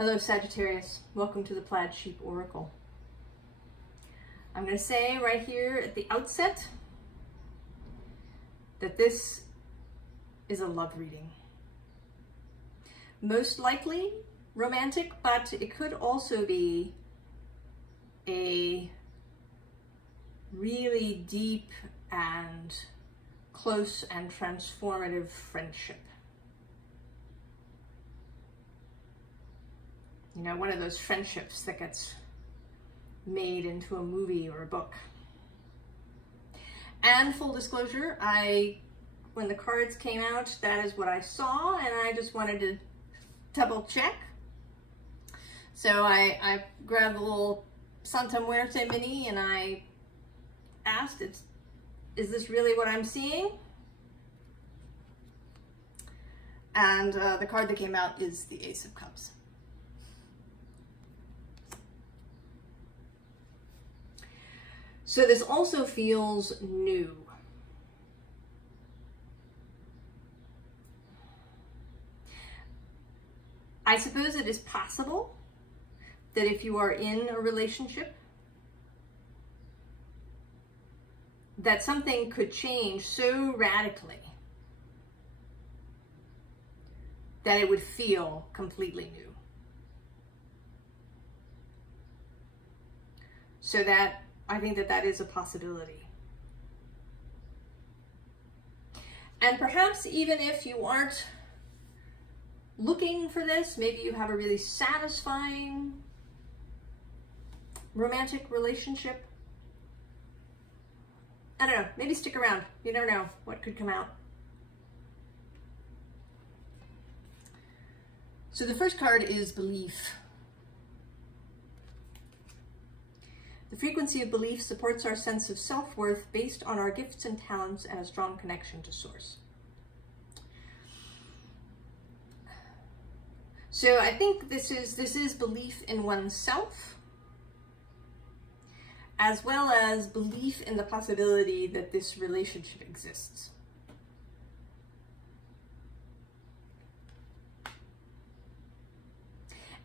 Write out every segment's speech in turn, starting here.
Hello Sagittarius, welcome to the Plaid Sheep Oracle. I'm going to say right here at the outset that this is a love reading. Most likely romantic, but it could also be a really deep and close and transformative friendship. You know, one of those friendships that gets made into a movie or a book. And full disclosure, when the cards came out, that is what I saw, and I just wanted to double check. So I grabbed a little Santa Muerte mini and I asked, is this really what I'm seeing? And the card that came out is the Ace of Cups. So this also feels new. I suppose it is possible that if you are in a relationship, that something could change so radically that it would feel completely new. So that I think that is a possibility. And perhaps even if you aren't looking for this, maybe you have a really satisfying romantic relationship. I don't know, maybe stick around. You never know what could come out. So the first card is belief. The frequency of belief supports our sense of self-worth based on our gifts and talents and a strong connection to source. So I think this is belief in oneself, as well as belief in the possibility that this relationship exists.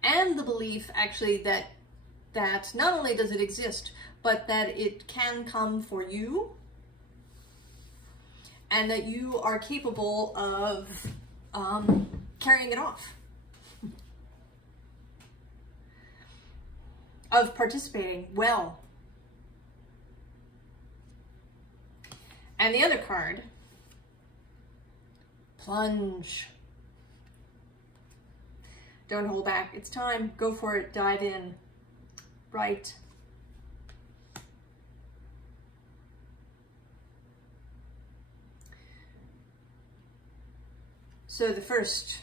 And the belief actually that not only does it exist, but that it can come for you, and that you are capable of carrying it off, of participating well. And the other card, plunge. Don't hold back. It's time. Go for it. Dive in. Right. So the first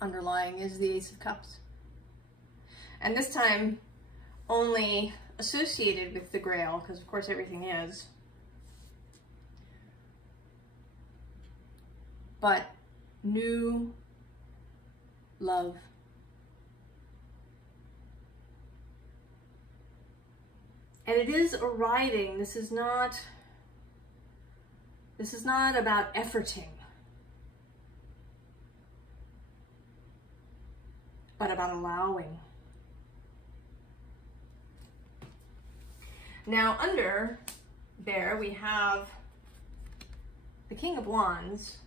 underlying is the Ace of Cups. And this time only associated with the Grail, because of course everything is. But new love. And it is arriving. This is not about efforting, but about allowing. Now under there we have the King of Wands,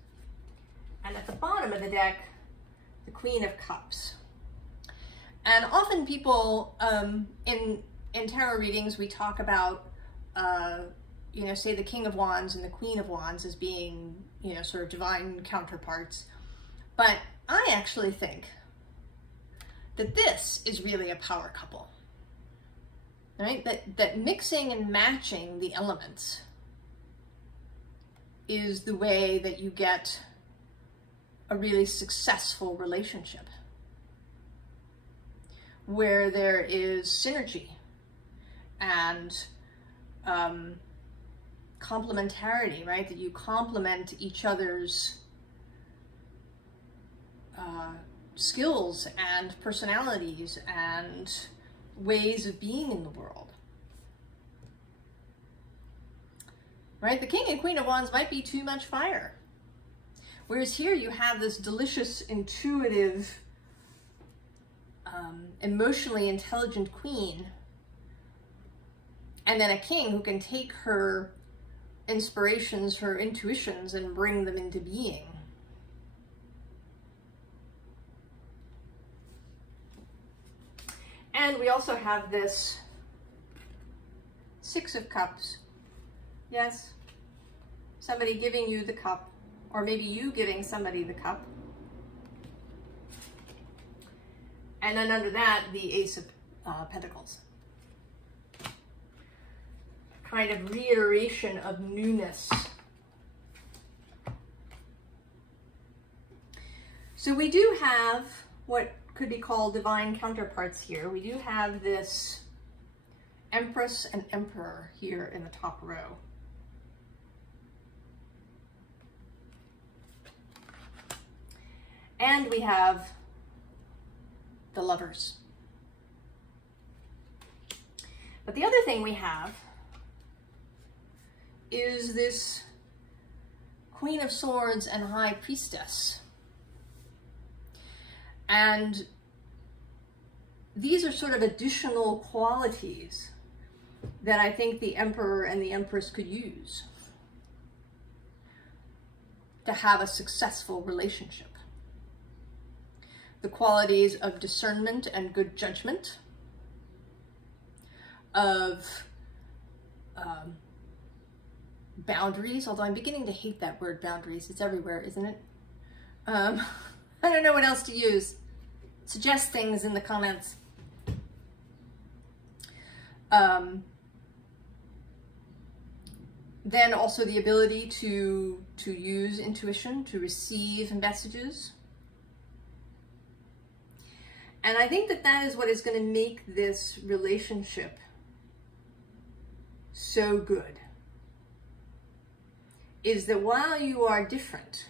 and at the bottom of the deck, the Queen of Cups. And often people in tarot readings, we talk about, you know, say the King of Wands and the Queen of Wands as being, you know, sort of divine counterparts. But I actually think that this is really a power couple, right? That mixing and matching the elements is the way that you get a really successful relationship, where there is synergy and complementarity, right? That you complement each other's skills and personalities and ways of being in the world, right? The King and Queen of Wands might be too much fire, whereas here you have this delicious, intuitive emotionally intelligent queen, and then a king who can take her inspirations, her intuitions, and bring them into being. And we also have this Six of Cups. Yes, somebody giving you the cup, or maybe you giving somebody the cup. And then under that, the Ace of Pentacles. Kind of reiteration of newness. So we do have what could be called divine counterparts here. We do have this Empress and Emperor here in the top row. And we have the Lovers. But the other thing we have is this Queen of Swords and High Priestess. And these are sort of additional qualities that I think the Emperor and the Empress could use to have a successful relationship. The qualities of discernment and good judgment, of boundaries, although I'm beginning to hate that word boundaries. It's everywhere, isn't it? I don't know what else to use. Suggest things in the comments. Then also the ability to use intuition, to receive messages. And I think that that is what is going to make this relationship so good. Is that while you are different,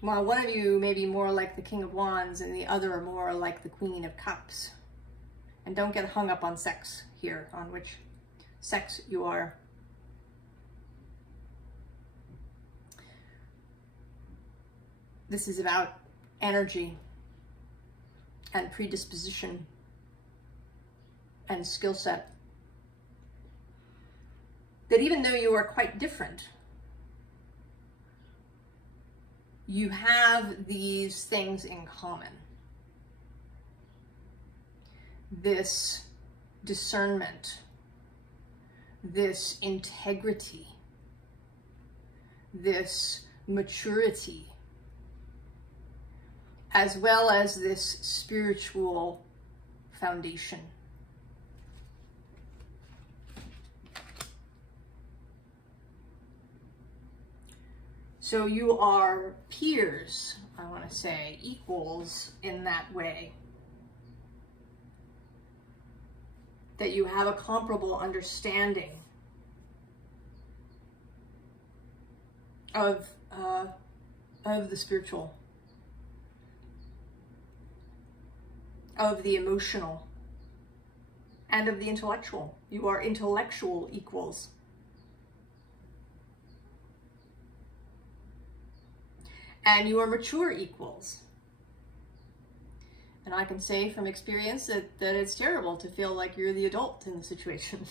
while one of you may be more like the King of Wands and the other more like the Queen of Cups, and don't get hung up on sex here, on which sex you are. This is about energy and predisposition and skill set. That even though you are quite different, you have these things in common. This discernment, this integrity, this maturity, as well as this spiritual foundation. So you are peers, I want to say, equals in that way. That you have a comparable understanding of the spiritual, of the emotional, and of the intellectual. You are intellectual equals. And you are mature equals. And I can say from experience that it's terrible to feel like you're the adult in the situation.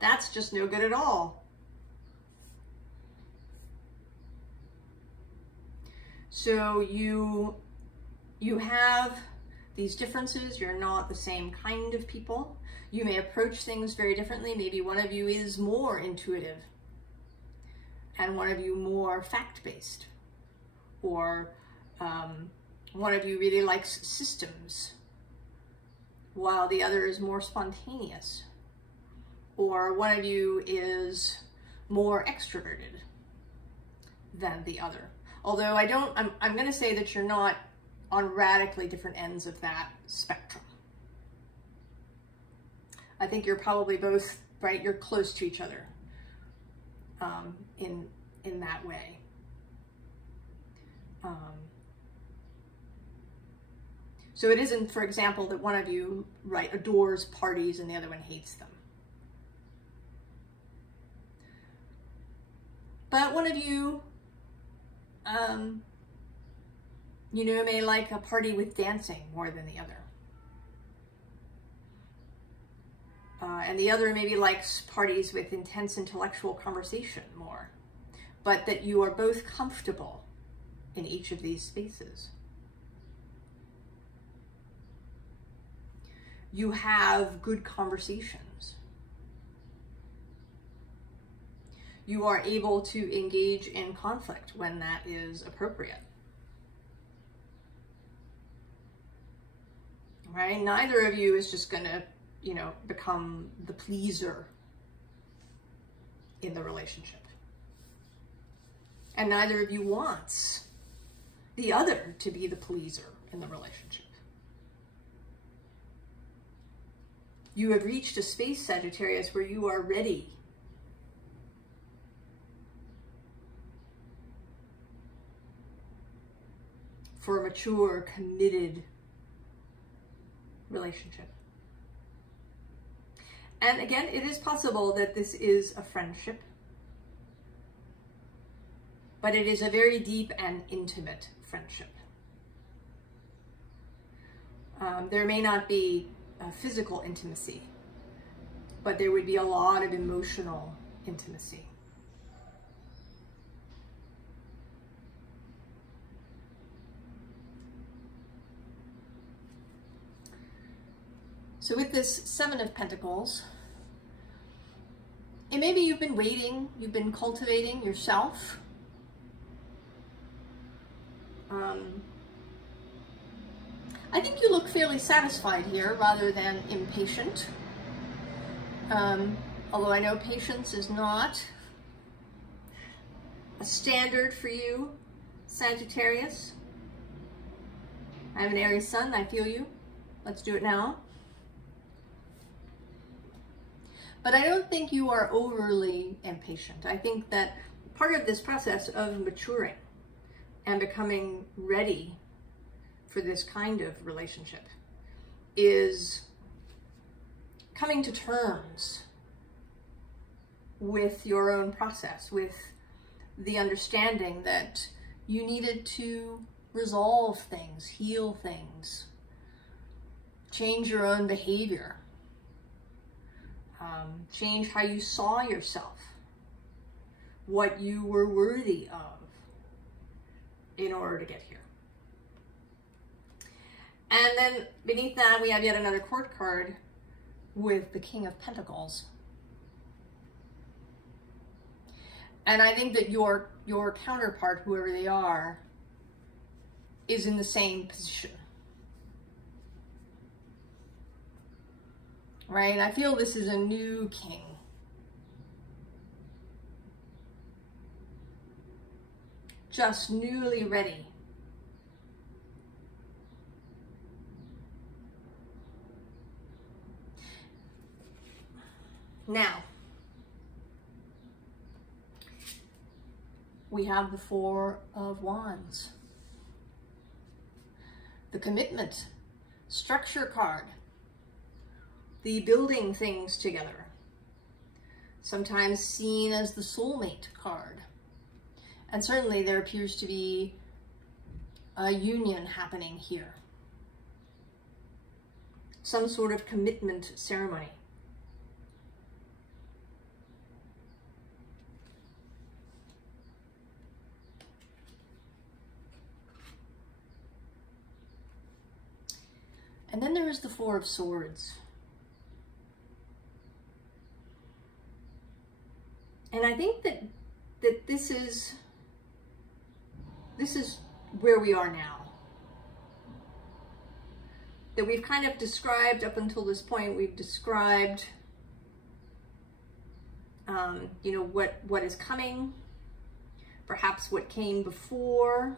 That's just no good at all. So you have these differences. You're not the same kind of people. You may approach things very differently. Maybe one of you is more intuitive and one of you more fact-based, or one of you really likes systems while the other is more spontaneous, or one of you is more extroverted than the other. Although I'm going to say that you're not on radically different ends of that spectrum. I think you're probably both, right, you're close to each other in that way. So it isn't, for example, that one of you, right, adores parties and the other one hates them. But one of you you know, may like a party with dancing more than the other. And the other maybe likes parties with intense intellectual conversation more, but that you are both comfortable in each of these spaces. You have good conversations. You are able to engage in conflict when that is appropriate. Right? Neither of you is just going to, you know, become the pleaser in the relationship. And neither of you wants the other to be the pleaser in the relationship. You have reached a space, Sagittarius, where you are ready for a mature, committed relationship. And again, it is possible that this is a friendship, but it is a very deep and intimate friendship. There may not be physical intimacy, but there would be a lot of emotional intimacy. So with this Seven of Pentacles, and maybe you've been waiting, you've been cultivating yourself. I think you look fairly satisfied here rather than impatient. Although I know patience is not a standard for you, Sagittarius. I have an Aries sun, I feel you. Let's do it now. But I don't think you are overly impatient. I think that part of this process of maturing and becoming ready for this kind of relationship is coming to terms with your own process, with the understanding that you needed to resolve things, heal things, change your own behavior, change how you saw yourself, what you were worthy of in order to get here. And then beneath that, we have yet another court card with the King of Pentacles. And I think that your counterpart, whoever they are, is in the same position. Right? I feel this is a new king. Just newly ready. Now, we have the Four of Wands. The commitment, structure card. The building things together. Sometimes seen as the soulmate card. And certainly there appears to be a union happening here. Some sort of commitment ceremony. And then there is the Four of Swords. And I think that this is where we are now. That we've kind of described, up until this point, we've described, you know, what is coming, perhaps what came before,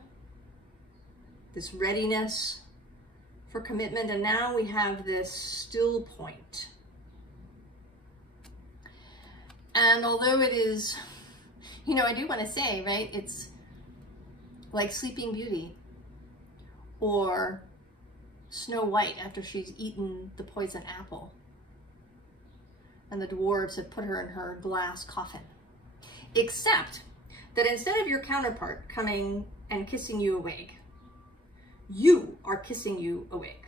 this readiness for commitment, and now we have this still point. And although it is, you know, I do want to say, right, it's like Sleeping Beauty or Snow White after she's eaten the poison apple and the dwarves have put her in her glass coffin. Except that instead of your counterpart coming and kissing you awake, You are kissing you awake.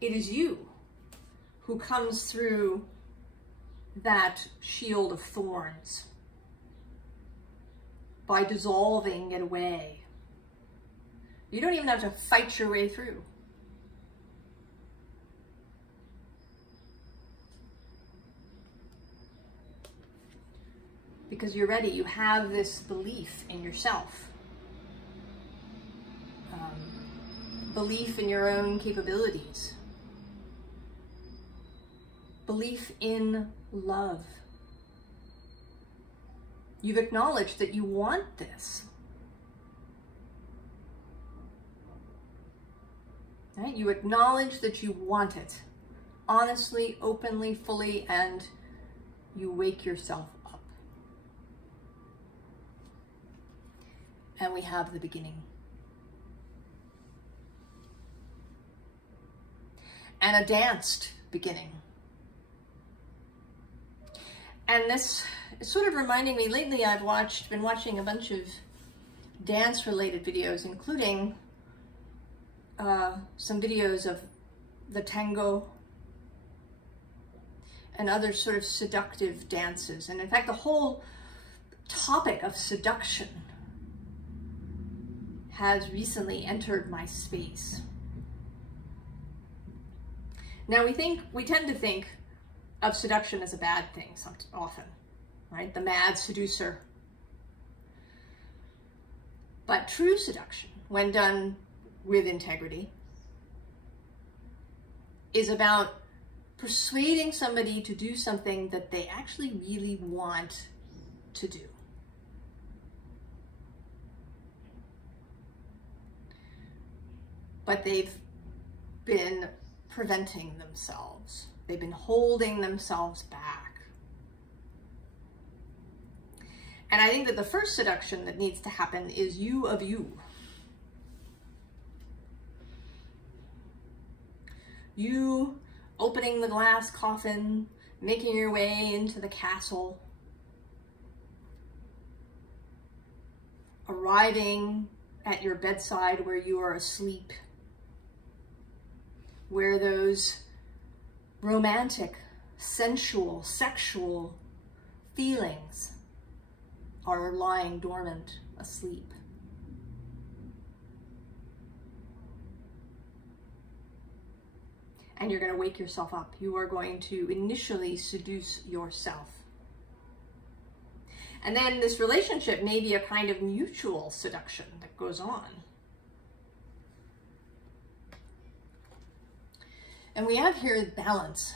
It is you who comes through that shield of thorns by dissolving it away. You don't even have to fight your way through. Because you're ready, you have this belief in yourself. Belief in your own capabilities. Belief in love. You've acknowledged that you want this. Right? You acknowledge that you want it. Honestly, openly, fully, and you wake yourself up. And we have the beginning. And a danced beginning. And this is sort of reminding me, lately I've been watching a bunch of dance-related videos, including some videos of the tango and other sort of seductive dances. And in fact, the whole topic of seduction has recently entered my space. Now we tend to think of seduction as a bad thing often, right? The mad seducer. But true seduction, when done with integrity, is about persuading somebody to do something that they actually really want to do. But they've been preventing themselves. They've been holding themselves back. And I think that the first seduction that needs to happen is you of you. You opening the glass coffin, making your way into the castle, arriving at your bedside where you are asleep, where those romantic, sensual, sexual feelings are lying dormant, asleep. And you're going to wake yourself up. You are going to initially seduce yourself. And then this relationship may be a kind of mutual seduction that goes on. And we have here balance.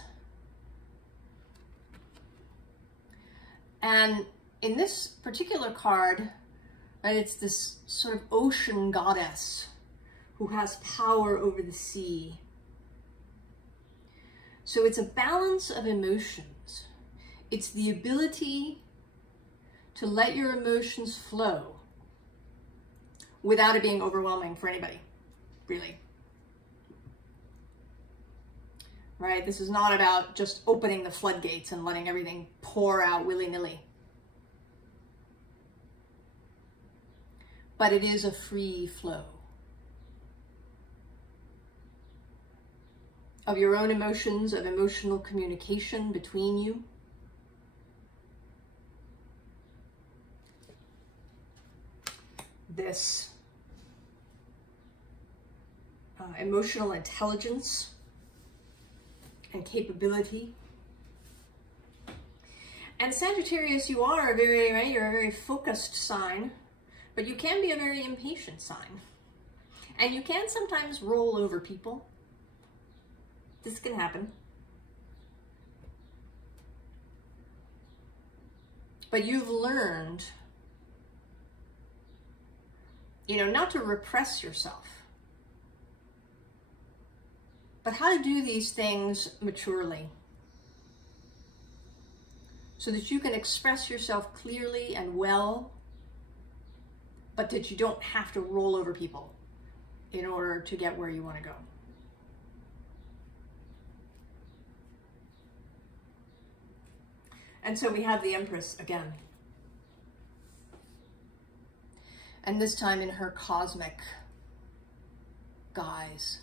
And in this particular card, right, it's this sort of ocean goddess who has power over the sea. So it's a balance of emotions. It's the ability to let your emotions flow without it being overwhelming for anybody, really. Right? This is not about just opening the floodgates and letting everything pour out willy-nilly. But it is a free flow of your own emotions, of emotional communication between you. This emotional intelligence and capability. And Sagittarius, you are a very, right, you're a very focused sign, but you can be a very impatient sign. And you can sometimes roll over people. This can happen. But you've learned, not to repress yourself, but how to do these things maturely so that you can express yourself clearly and well, but that you don't have to roll over people in order to get where you want to go. And so we have the Empress again. And this time in her cosmic guise.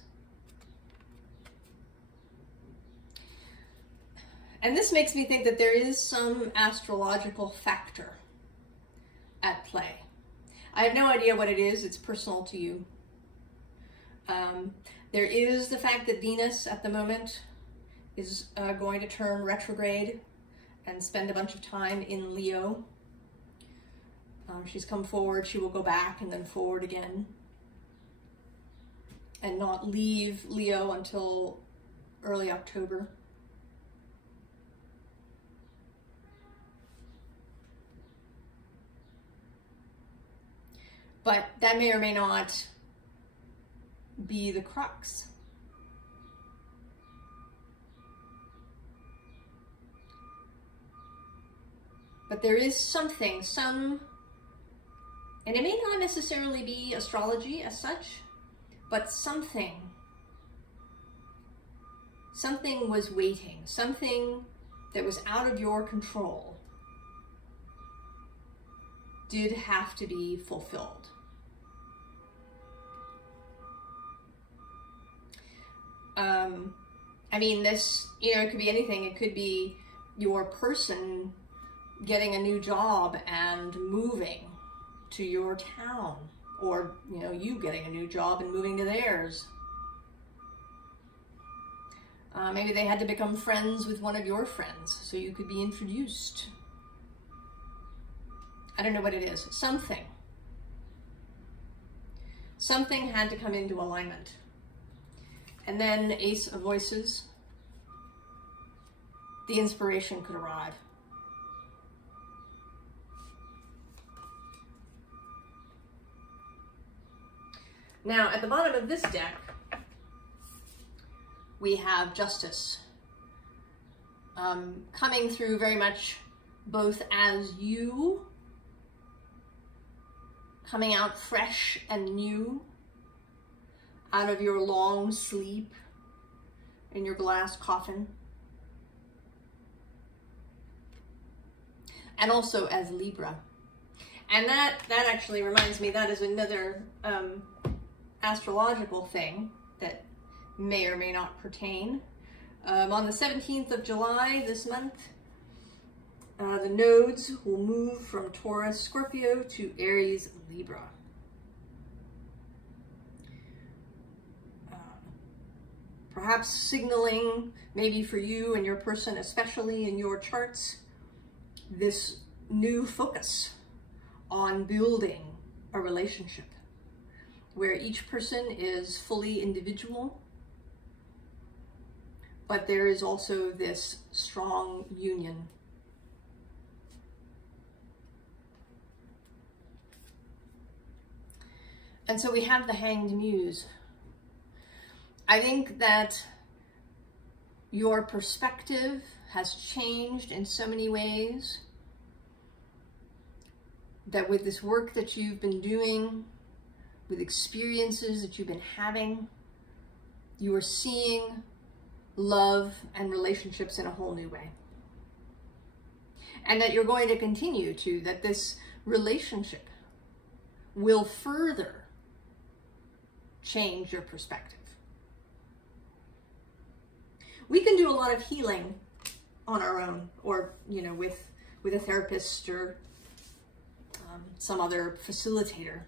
And this makes me think that there is some astrological factor at play. I have no idea what it is. It's personal to you. There is the fact that Venus at the moment is going to turn retrograde and spend a bunch of time in Leo. She's come forward, she will go back and then forward again. And not leave Leo until early October. But that may or may not be the crux. But there is something, and it may not necessarily be astrology as such, but something was waiting, something that was out of your control did have to be fulfilled. I mean, this, it could be anything. It could be your person getting a new job and moving to your town, or, you getting a new job and moving to theirs. Maybe they had to become friends with one of your friends so you could be introduced. I don't know what it is. Something had to come into alignment. And then Ace of Voices, the inspiration could arrive. Now, at the bottom of this deck, we have Justice, coming through very much both as you, coming out fresh and new, out of your long sleep in your glass coffin, and also as Libra. And that actually reminds me, that is another astrological thing that may or may not pertain. On the 17th of July this month, the nodes will move from Taurus, Scorpio to Aries, Libra. Perhaps signaling, maybe for you and your person, especially in your charts, this new focus on building a relationship where each person is fully individual, but there is also this strong union. And so we have the Hanged Muse. I think that your perspective has changed in so many ways, that with this work that you've been doing, with experiences that you've been having, you are seeing love and relationships in a whole new way. And that you're going to continue to, that this relationship will further change your perspective. We can do a lot of healing on our own, or, with a therapist or some other facilitator.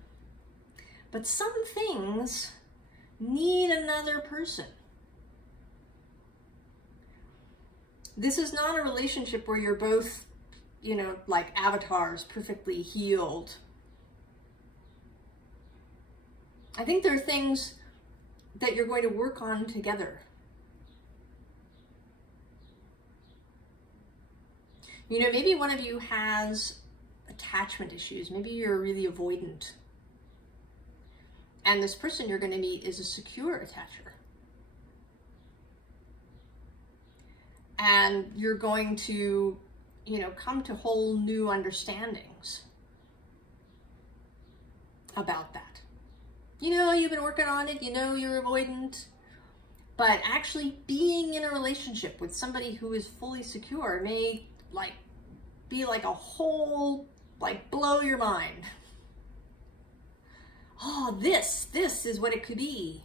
But some things need another person. This is not a relationship where you're both, like avatars, perfectly healed. I think there are things that you're going to work on together. Maybe one of you has attachment issues. Maybe you're really avoidant. And this person you're going to meet is a secure attacher. And you're going to, come to whole new understandings about that. You've been working on it, you're avoidant, but actually being in a relationship with somebody who is fully secure may, be like a whole, like blow your mind. Oh, this is what it could be.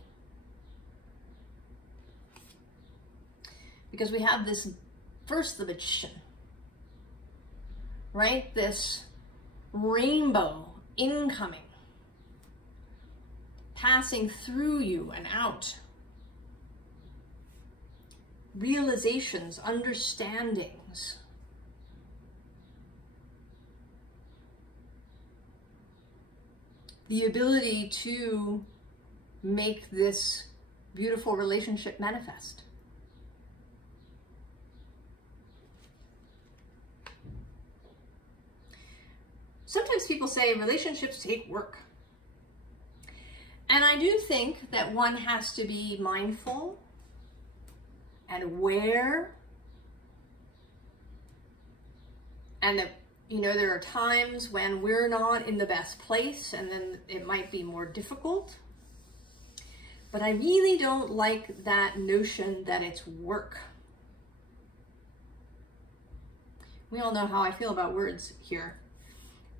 Because we have this, first the Magician, right? This rainbow incoming, passing through you and out. Realizations, understandings. The ability to make this beautiful relationship manifest. Sometimes people say relationships take work. And I do think that one has to be mindful and aware, and that, you know, there are times when we're not in the best place and then it might be more difficult. But I really don't like that notion that it's work. We all know how I feel about words here,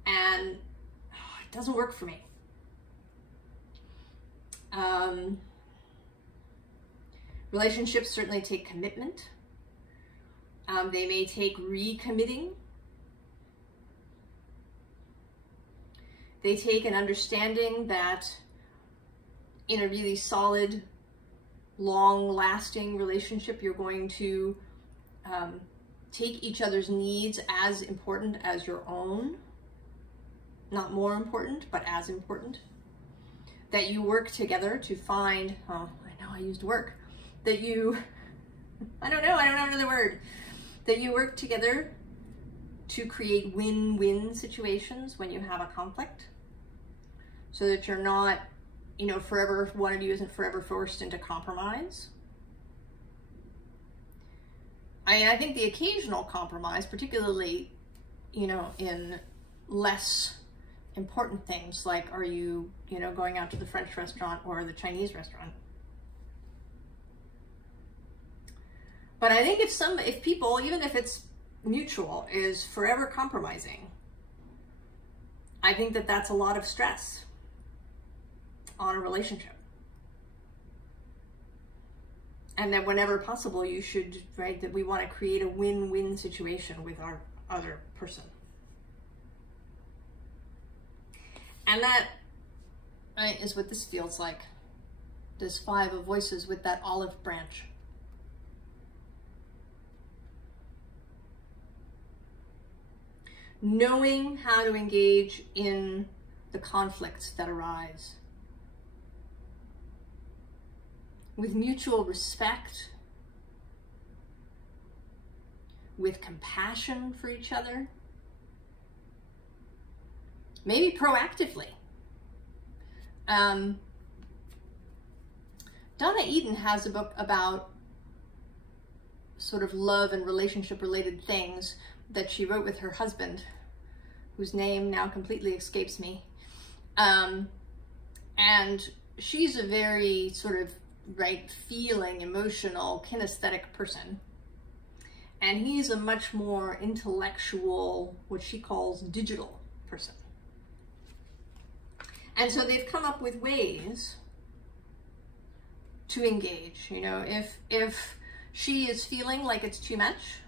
and it doesn't work for me. Relationships certainly take commitment. They may take recommitting. They take an understanding that in a really solid, long-lasting relationship, you're going to take each other's needs as important as your own. Not more important, but as important. That you work together to find, oh, I know I used work. That you, I don't know another word. That you work together to create win-win situations when you have a conflict. So that you're not, you know, forever, one of you isn't forever forced into compromise. I think the occasional compromise, particularly, you know, in less important things, like are you, you know, going out to the French restaurant or the Chinese restaurant. But I think if people, even if it's mutual, is forever compromising, I think that that's a lot of stress on a relationship. And that whenever possible, you should, right, that we want to create a win-win situation with our other person. And that is what this feels like. This Five of Voices with that olive branch. Knowing how to engage in the conflicts that arise. With mutual respect. With compassion for each other. Maybe proactively. Donna Eden has a book about sort of love and relationship related things that she wrote with her husband, whose name now completely escapes me. And she's a very sort of, right, feeling, emotional, kinesthetic person. And he's a much more intellectual, what she calls digital person. And so they've come up with ways to engage. You know, if she is feeling like it's too much,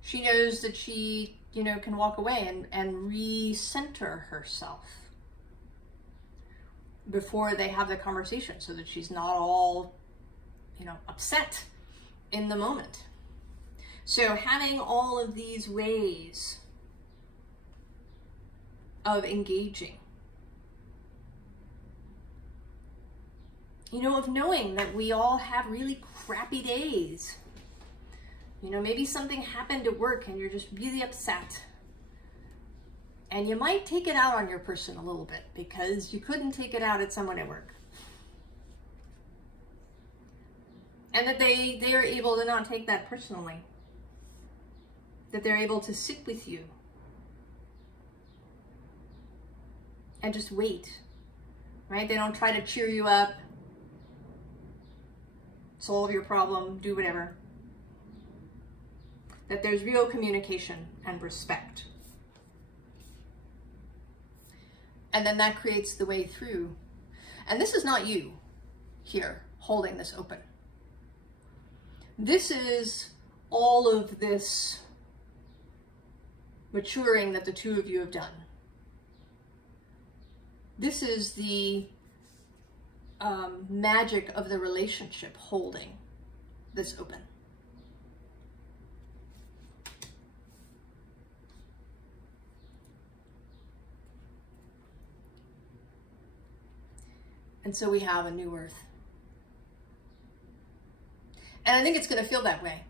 she knows that she, you know, can walk away and re-center herself before they have the conversation, so that she's not all, you know, upset in the moment. So having all of these ways of engaging, you know, of knowing that we all have really crappy days. You know, maybe something happened at work and you're just really upset. And you might take it out on your person a little bit because you couldn't take it out at someone at work. And that they are able to not take that personally. That they're able to sit with you and just wait, right? They don't try to cheer you up, solve your problem, do whatever. that there's real communication and respect. And then that creates the way through. And this is not you here holding this open. This is all of this maturing that the two of you have done. This is the magic of the relationship holding this open. And so we have a new earth. And I think it's going to feel that way,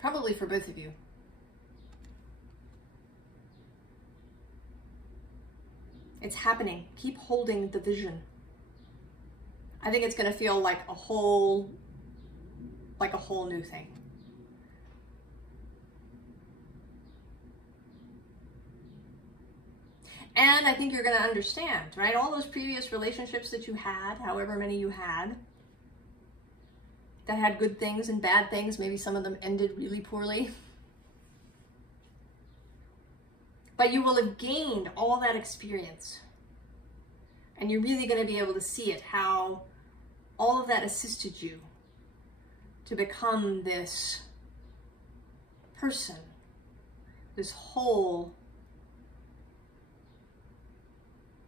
probably for both of you. It's happening. Keep holding the vision. I think it's going to feel like a whole new thing. And I think you're going to understand, right? All those previous relationships that you had, however many you had, that had good things and bad things, maybe some of them ended really poorly. But you will have gained all that experience. And you're really going to be able to see it, how all of that assisted you to become this person, this whole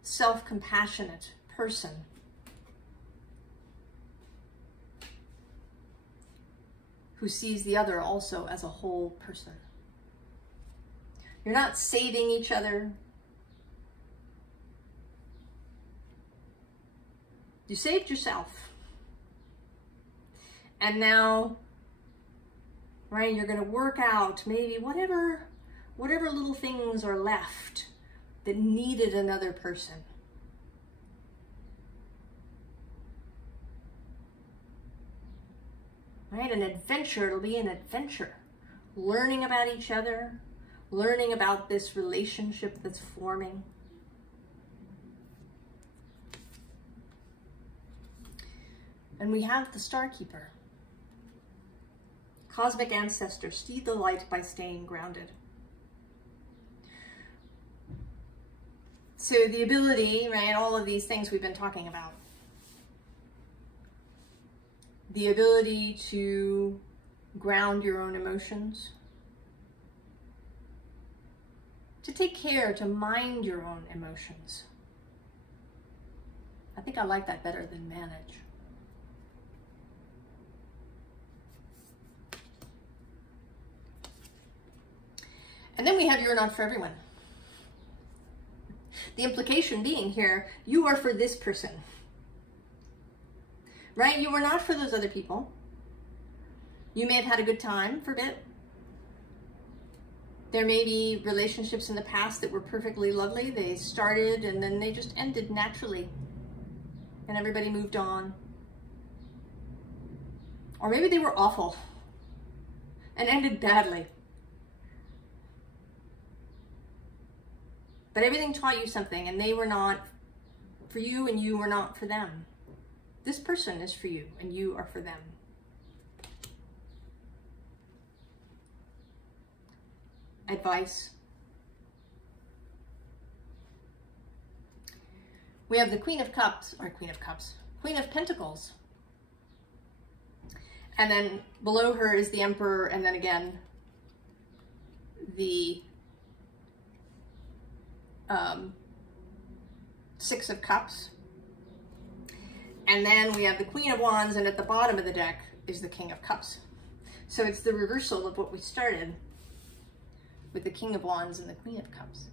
self-compassionate person who sees the other also as a whole person. You're not saving each other. You saved yourself. And now, right, you're going to work out maybe whatever little things are left that needed another person. Right? An adventure, it'll be an adventure. Learning about each other, learning about this relationship that's forming. And we have the Star Keeper. Cosmic ancestor, steed the light by staying grounded. So the ability, right, all of these things we've been talking about. The ability to ground your own emotions. To take care, to mind your own emotions. I think I like that better than manage. And then we have You're Not For Everyone. The implication being here, you are for this person. Right? You were not for those other people. You may have had a good time for a bit. There may be relationships in the past that were perfectly lovely. They started and then they just ended naturally. And everybody moved on. Or maybe they were awful and ended badly. But everything taught you something, and they were not for you and you were not for them. This person is for you and you are for them. Advice. We have the Queen of Cups, Queen of Pentacles. And then below her is the Emperor, and then again, the Six of Cups. And then we have the Queen of Wands, and at the bottom of the deck is the King of Cups. So it's the reversal of what we started with the King of Wands and the Queen of Cups.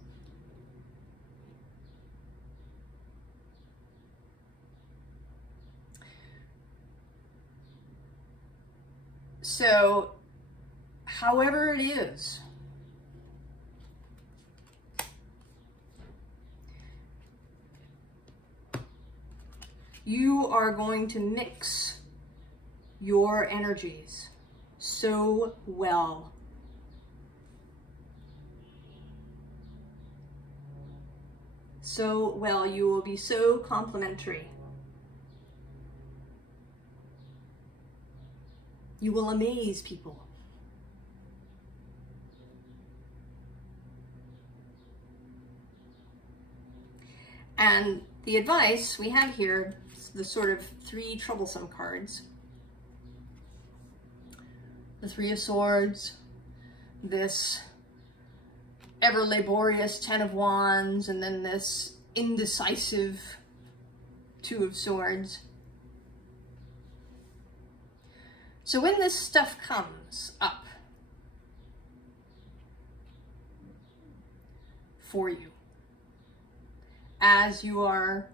So, however it is, you are going to mix your energies so well. So well, you will be so complementary. You will amaze people. And the advice we have here, the sort of 3 troublesome cards. The 3 of Swords, this ever laborious 10 of Wands, and then this indecisive 2 of Swords. So when this stuff comes up for you, as you are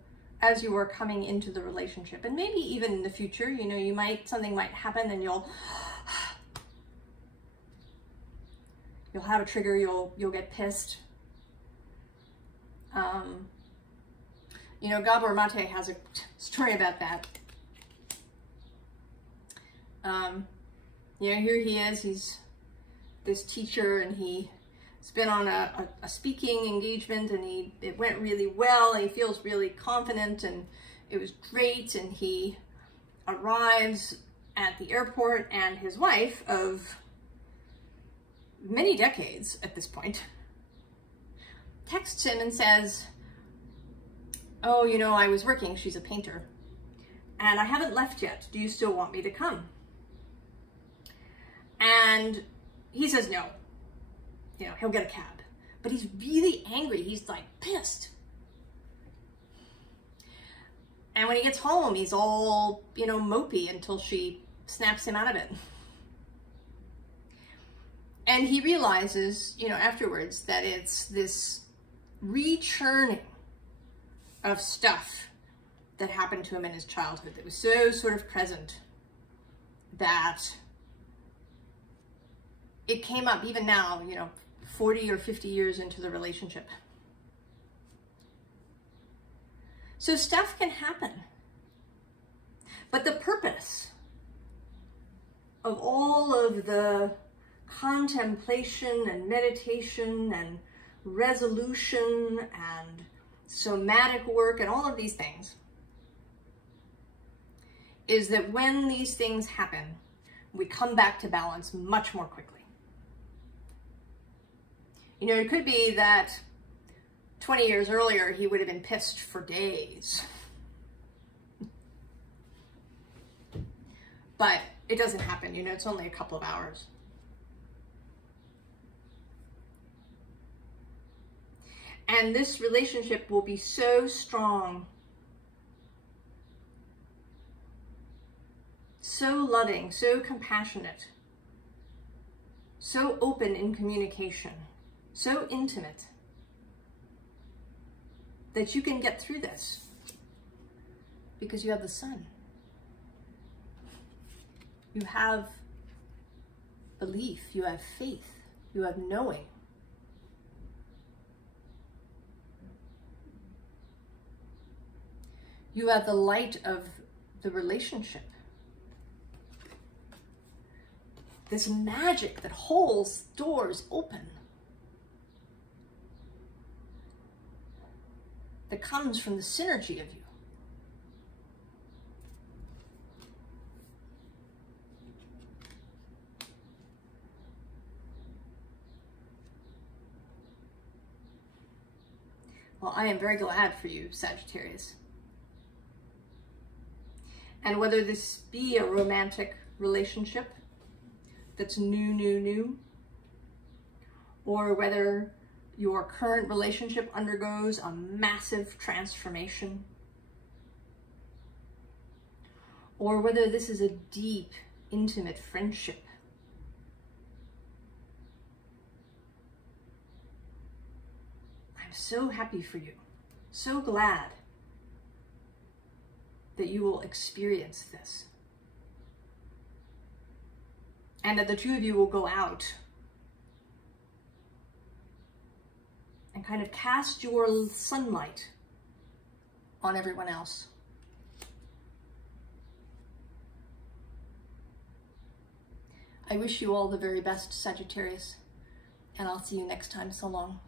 coming into the relationship, and maybe even in the future, you know, something might happen and you'll have a trigger, you'll get pissed. You know, Gabor Mate has a story about that. You know, here he is, he's this teacher, and he's been on a speaking engagement, and it went really well, and he feels really confident, and it was great, and he arrives at the airport, and his wife of many decades at this point texts him and says, oh, you know, I was working, she's a painter, and I haven't left yet. Do you still want me to come? And he says no. You know, he'll get a cab. But he's really angry. He's like pissed. And when he gets home, he's all, you know, mopey until she snaps him out of it. And he realizes, you know, afterwards that it's this rechurning of stuff that happened to him in his childhood that was so sort of present that it came up even now, you know, 40 or 50 years into the relationship. So stuff can happen. But the purpose of all of the contemplation and meditation and resolution and somatic work and all of these things is that when these things happen, we come back to balance much more quickly. You know, it could be that 20 years earlier, he would have been pissed for days. But it doesn't happen, you know, it's only a couple of hours. And this relationship will be so strong, so loving, so compassionate, so open in communication, so intimate, that you can get through this because you have the sun. You have belief, you have faith, you have knowing. You have the light of the relationship. This magic that holds doors open. That comes from the synergy of you. Well, I am very glad for you, Sagittarius. And whether this be a romantic relationship that's new, or whether your current relationship undergoes a massive transformation, or whether this is a deep, intimate friendship, I'm so happy for you, so glad that you will experience this. And that the two of you will go out and kind of cast your sunlight on everyone else. I wish you all the very best, Sagittarius, and I'll see you next time. So long.